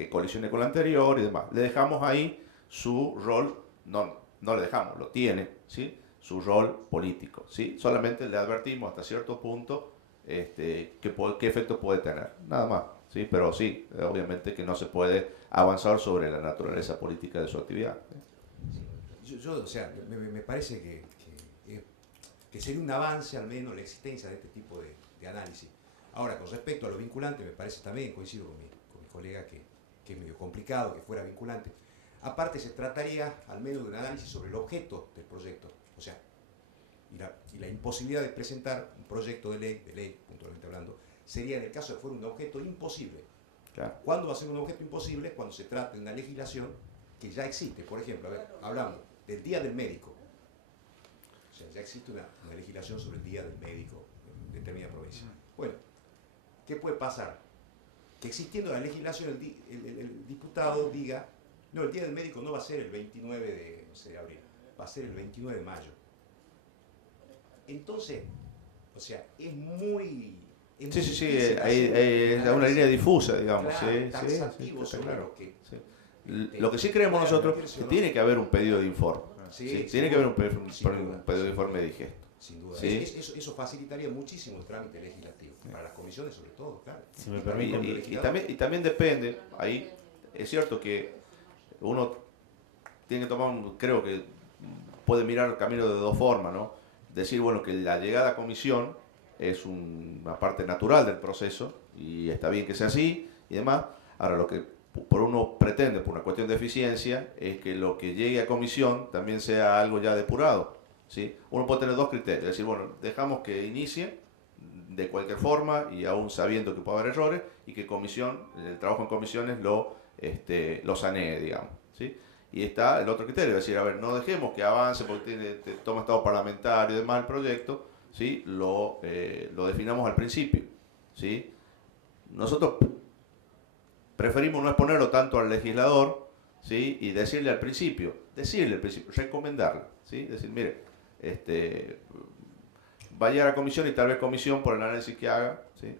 que colisione con la anterior y demás. Le dejamos ahí su rol, no le dejamos, lo tiene, ¿sí? Su rol político, ¿sí? Solamente le advertimos hasta cierto punto qué efecto puede tener, nada más, ¿sí? Pero sí, obviamente que no se puede avanzar sobre la naturaleza política de su actividad. O sea, me parece que sería un avance al menos la existencia de este tipo de análisis. Ahora, con respecto a lo vinculante, me parece también, coincido con mi colega, que es medio complicado que fuera vinculante. Aparte, se trataría al menos de un análisis sobre el objeto del proyecto, o sea, y la imposibilidad de presentar un proyecto de ley, puntualmente hablando, sería en el caso de que fuera un objeto imposible. Claro. ¿Cuándo va a ser un objeto imposible? Cuando se trate de una legislación que ya existe. Por ejemplo, a ver, hablamos del Día del Médico. O sea, ya existe una legislación sobre el Día del Médico en determinada provincia. Bueno, ¿qué puede pasar? Que existiendo la legislación, el diputado diga, no, el Día del Médico no va a ser el 29 de, no sé, abril, va a ser el 29 de mayo. Entonces, o sea, es muy... Sí, hay una línea difusa, digamos. Claro, Sí, está claro. Sí. Lo que sí creemos nosotros es que tiene que haber un pedido de informe. Sí, tiene que haber un pedido de informe digesto. Sin duda. ¿Sí? Eso facilitaría muchísimo el trámite legislativo, para las comisiones sobre todo, claro. Si me permite, y también depende, ahí es cierto que uno tiene que tomar, creo que puede mirar el camino de dos formas, ¿no? Decir, bueno, que la llegada a comisión es una parte natural del proceso y está bien que sea así y demás. Ahora, lo que por uno pretende, por una cuestión de eficiencia, es que lo que llegue a comisión también sea algo ya depurado, ¿sí? Uno puede tener dos criterios, es decir, bueno, dejamos que inicie de cualquier forma y aún sabiendo que puede haber errores y que el trabajo en comisiones lo sanee, digamos, ¿sí? Y está el otro criterio, es decir, a ver, no dejemos que avance porque toma estado parlamentario y demás el proyecto, ¿sí? Lo definamos al principio, ¿sí? Nosotros preferimos no exponerlo tanto al legislador, ¿sí? Y decirle al principio, recomendarle, ¿sí? Decir, mire, va a llegar a comisión y tal vez comisión por el análisis que haga, ¿sí?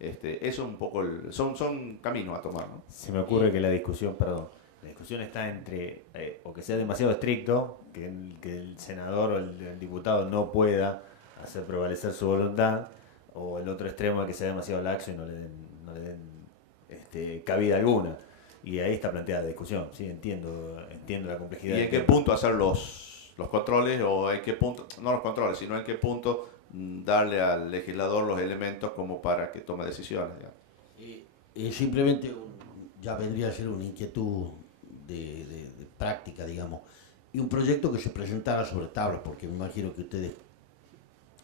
Eso es un poco, son caminos a tomar, ¿no? Se me ocurre que la discusión está entre, o que sea demasiado estricto, que el senador o el diputado no pueda hacer prevalecer su voluntad, o el otro extremo, que sea demasiado laxo y no le den cabida alguna. Y ahí está planteada la discusión, ¿sí? Entiendo la complejidad. ¿Y en qué punto hacer los controles, o en qué punto, no los controles, sino en qué punto darle al legislador los elementos como para que tome decisiones, digamos? Simplemente ya vendría a ser una inquietud de práctica, digamos, y un proyecto que se presentara sobre tablas, porque me imagino que ustedes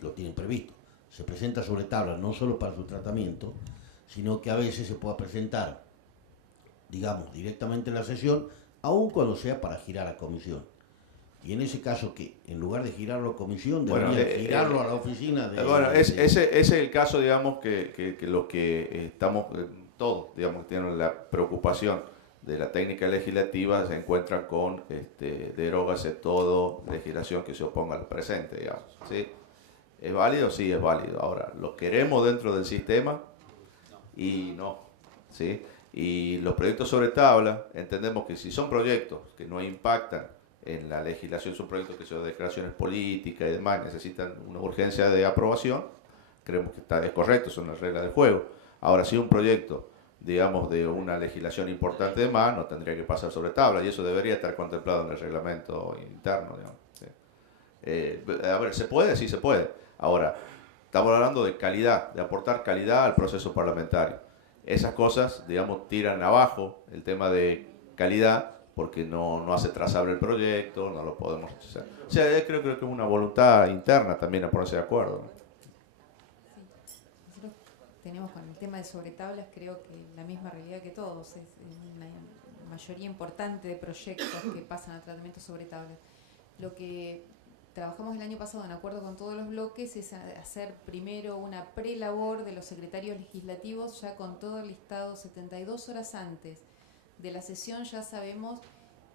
lo tienen previsto. Se presenta sobre tablas no solo para su tratamiento, sino que a veces se pueda presentar, digamos, directamente en la sesión, aun cuando sea para girar a comisión. Y en ese caso, que en lugar de girarlo a comisión, deberían girarlo a la oficina de... Bueno, ese es el caso, digamos, que lo que estamos, todos, digamos, tienen la preocupación de la técnica legislativa, se encuentran con derógase todo legislación que se oponga al presente, digamos, ¿sí? ¿Es válido? Sí, es válido. Ahora, ¿lo queremos dentro del sistema? Y no, ¿sí? Y los proyectos sobre tabla, entendemos que si son proyectos que no impactan en la legislación, son proyectos que son declaraciones políticas y demás, necesitan una urgencia de aprobación, creemos que es correcto, son las reglas del juego. Ahora, si un proyecto, digamos, de una legislación importante de más, no tendría que pasar sobre tabla, y eso debería estar contemplado en el reglamento interno, digamos, ¿sí? A ver, ¿se puede? Sí, se puede. Ahora, estamos hablando de calidad, de aportar calidad al proceso parlamentario. Esas cosas, digamos, tiran abajo el tema de calidad porque no hace trazable el proyecto, no lo podemos hacer. O sea, creo que es una voluntad interna también a ponerse de acuerdo, ¿no? Sí. Nosotros tenemos con el tema de sobretablas, creo que la misma realidad que todos. Es una mayoría importante de proyectos que pasan a tratamiento sobre tablas. Lo que trabajamos el año pasado en acuerdo con todos los bloques es hacer primero una prelabor de los secretarios legislativos, ya con todo el listado 72 horas antes de la sesión ya sabemos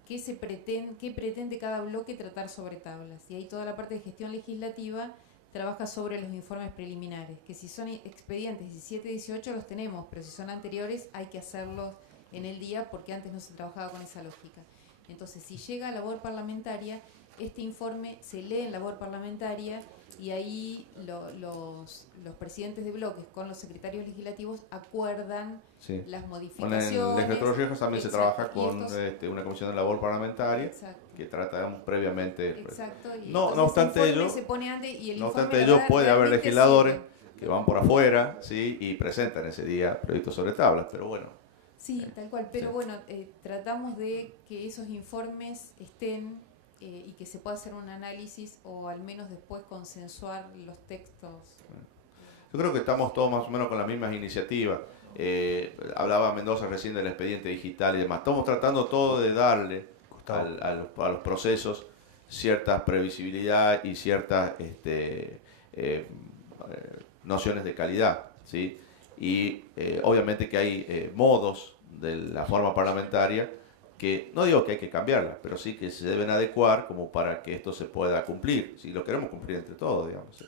qué pretende cada bloque tratar sobre tablas. Y ahí toda la parte de gestión legislativa trabaja sobre los informes preliminares, que si son expedientes 17 y 18 los tenemos, pero si son anteriores hay que hacerlos en el día, porque antes no se trabajaba con esa lógica. Entonces, si llega a labor parlamentaria, este informe se lee en labor parlamentaria y ahí los presidentes de bloques con los secretarios legislativos acuerdan Sí. las Bueno, modificaciones. en el legislativo Riojas también se Exacto, trabaja y con estos- una comisión de labor parlamentaria Exacto. que trata previamente. Exacto, y No entonces obstante ese informe ello- se pone antes y el No informe, obstante la ello, verdad, puede haber realmente legisladores sirve. que van por afuera, ¿sí? Y presentan ese día proyectos sobre tablas, pero bueno. Sí, tal cual. Pero Sí. bueno, tratamos de que esos informes estén y que se pueda hacer un análisis o al menos después consensuar los textos. Yo creo que estamos todos más o menos con las mismas iniciativas. Hablaba Mendoza recién del expediente digital y demás. Estamos tratando todo de darle a los procesos cierta previsibilidad y ciertas nociones de calidad, ¿sí? Y obviamente que hay modos de la forma parlamentaria que, no digo que hay que cambiarla, pero sí que se deben adecuar como para que esto se pueda cumplir, si lo queremos cumplir entre todos, digamos.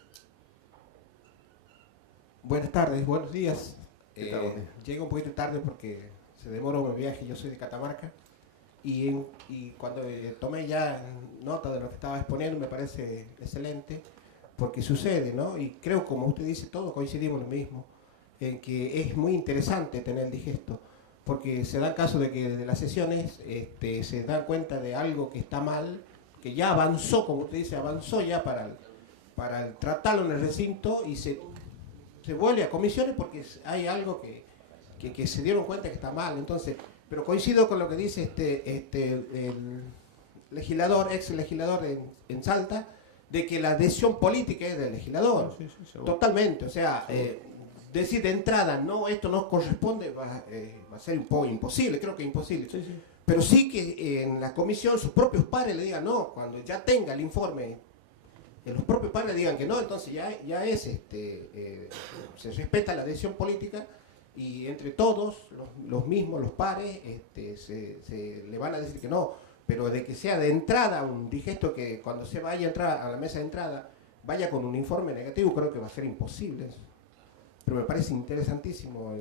Buenas tardes, buenos días. ¿Qué tal? Buen día. Llego un poquito tarde porque se demoró mi viaje, yo soy de Catamarca. Y cuando tomé ya nota de lo que estaba exponiendo me parece excelente, porque sucede, ¿no? Y creo, como usted dice, todos coincidimos en lo mismo, en que es muy interesante tener el digesto, porque se da el caso de que desde las sesiones se dan cuenta de algo que está mal, que ya avanzó, como usted dice, avanzó ya para el tratarlo en el recinto y se vuelve a comisiones porque hay algo que se dieron cuenta que está mal. Entonces, pero coincido con lo que dice el legislador, ex legislador en Salta, de que la decisión política es del legislador. Sí, seguro. Totalmente. O sea, decir de entrada, no, esto no corresponde, va a ser un poco imposible, creo que imposible. Sí, sí. Pero sí que en la comisión sus propios pares le digan, no, cuando ya tenga el informe, los propios pares le digan que no, entonces ya es, se respeta la decisión política y entre todos, los mismos, los pares, se le van a decir que no. Pero de que sea de entrada un digesto que cuando se vaya a entrar a la mesa de entrada vaya con un informe negativo, creo que va a ser imposible. Pero me parece interesantísimo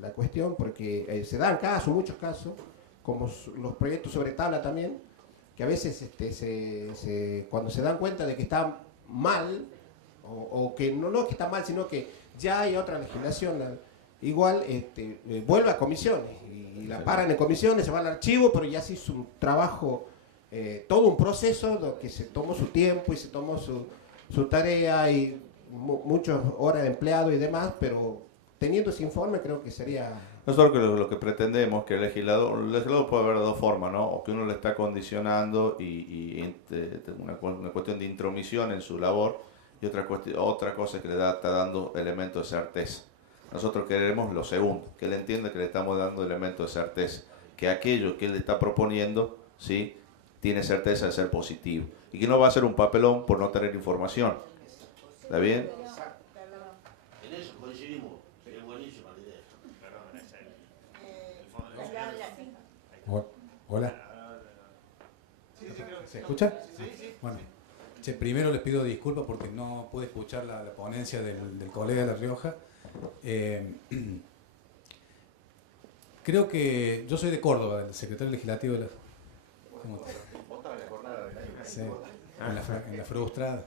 la cuestión porque se dan casos, muchos casos, como los proyectos sobre tabla también, que a veces cuando se dan cuenta de que está mal, o que no es que está mal, sino que ya hay otra legislación, igual vuelve a comisiones y la paran en comisiones, se va al archivo, pero ya se hizo un trabajo, todo un proceso que se tomó su tiempo y se tomó su tarea y muchas horas de empleado y demás, pero teniendo ese informe creo que sería... Nosotros lo que pretendemos que el legislador puede haber de dos formas, ¿no? O que uno le está condicionando y una cuestión de intromisión en su labor, y otra cosa es que está dando elementos de certeza. Nosotros queremos lo segundo, que él entienda que le estamos dando elementos de certeza, que aquello que él está proponiendo, ¿sí?, tiene certeza de ser positivo, y que no va a ser un papelón por no tener información. ¿Está bien? En eso coincidimos, es buenísima la idea. Hola. ¿Se escucha? Bueno, primero les pido disculpas porque no pude escuchar la ponencia del colega de La Rioja. Creo que yo soy de Córdoba, del secretario legislativo de la... Sí, en la frustrada.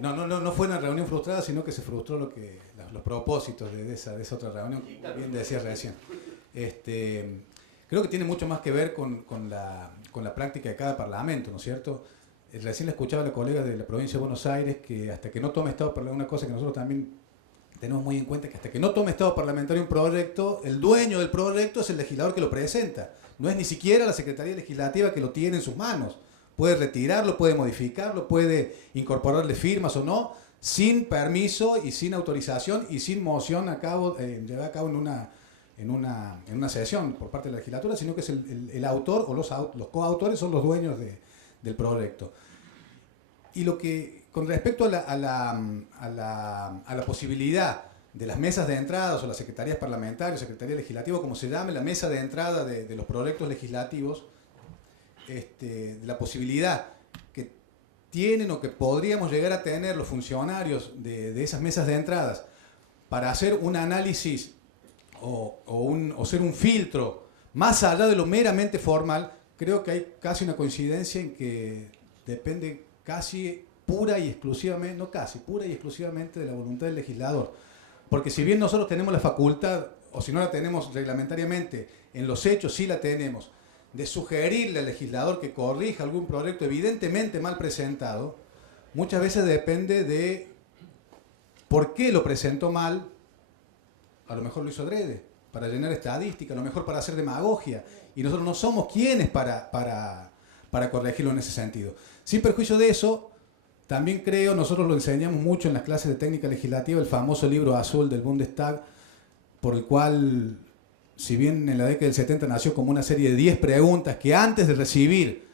No fue una reunión frustrada, sino que se frustró los propósitos de esa otra reunión, bien decía recién. Creo que tiene mucho más que ver con la práctica de cada parlamento, ¿no es cierto? Recién le escuchaba a la colega de la provincia de Buenos Aires que hasta que no tome estado parlamentario, una cosa que nosotros también tenemos muy en cuenta, que hasta que no tome estado parlamentario un proyecto, el dueño del proyecto es el legislador que lo presenta. No es ni siquiera la Secretaría Legislativa que lo tiene en sus manos. Puede retirarlo, puede modificarlo, puede incorporarle firmas o no, sin permiso y sin autorización y sin moción llevada a cabo en una sesión por parte de la legislatura, sino que es el autor o los coautores son los dueños del proyecto. Y lo que, con respecto a la posibilidad de las mesas de entrada o las secretarías parlamentarias, secretaría legislativa, como se llame, la mesa de entrada de los proyectos legislativos, de la posibilidad que tienen o que podríamos llegar a tener los funcionarios de esas mesas de entradas para hacer un análisis o ser un filtro más allá de lo meramente formal, creo que hay casi una coincidencia en que depende casi pura y exclusivamente, no casi, pura y exclusivamente de la voluntad del legislador. Porque si bien nosotros tenemos la facultad, o si no la tenemos reglamentariamente, en los hechos sí la tenemos, de sugerirle al legislador que corrija algún proyecto evidentemente mal presentado, muchas veces depende de por qué lo presentó mal. A lo mejor lo hizo adrede, para llenar estadística, a lo mejor para hacer demagogia, y nosotros no somos quienes para corregirlo en ese sentido. Sin perjuicio de eso, también creo, nosotros lo enseñamos mucho en las clases de técnica legislativa, el famoso libro azul del Bundestag, por el cual, si bien en la década del 70 nació como una serie de 10 preguntas que antes de recibir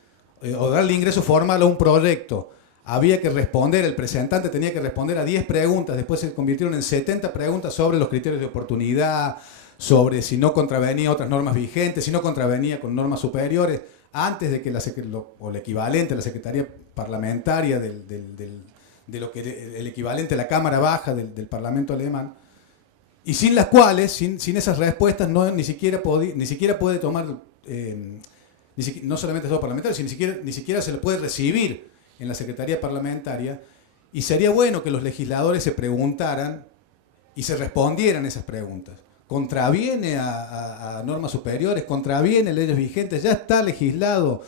o darle ingreso formal a un proyecto, había que responder, el presentante tenía que responder a 10 preguntas, después se convirtieron en 70 preguntas sobre los criterios de oportunidad, sobre si no contravenía otras normas vigentes, si no contravenía con normas superiores, antes de que el equivalente a la Secretaría Parlamentaria de lo que el equivalente a la Cámara Baja del Parlamento alemán, y sin las cuales, sin esas respuestas, ni siquiera puede tomar, no solamente todo parlamentario, sino ni siquiera se le puede recibir en la Secretaría Parlamentaria, y sería bueno que los legisladores se preguntaran y se respondieran esas preguntas. ¿Contraviene a normas superiores? ¿Contraviene leyes vigentes? ¿Ya está legislado?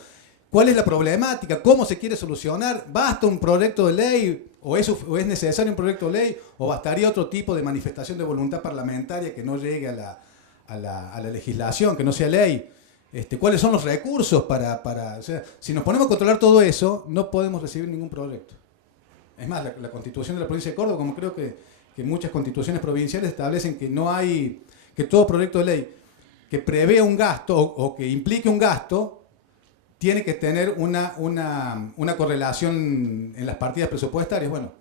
¿Cuál es la problemática? ¿Cómo se quiere solucionar? ¿Basta un proyecto de ley? ¿O es necesario un proyecto de ley? ¿O bastaría otro tipo de manifestación de voluntad parlamentaria que no llegue a la legislación, que no sea ley? ¿Cuáles son los recursos o sea, si nos ponemos a controlar todo eso, no podemos recibir ningún proyecto? Es más, la Constitución de la provincia de Córdoba, como creo que muchas constituciones provinciales establecen que todo proyecto de ley que prevea un gasto o que implique un gasto tiene que tener una correlación en las partidas presupuestarias. Bueno,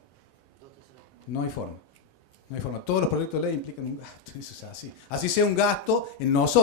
no hay forma. No hay forma. Todos los proyectos de ley implican un gasto. Eso es así. Así sea un gasto en nosotros.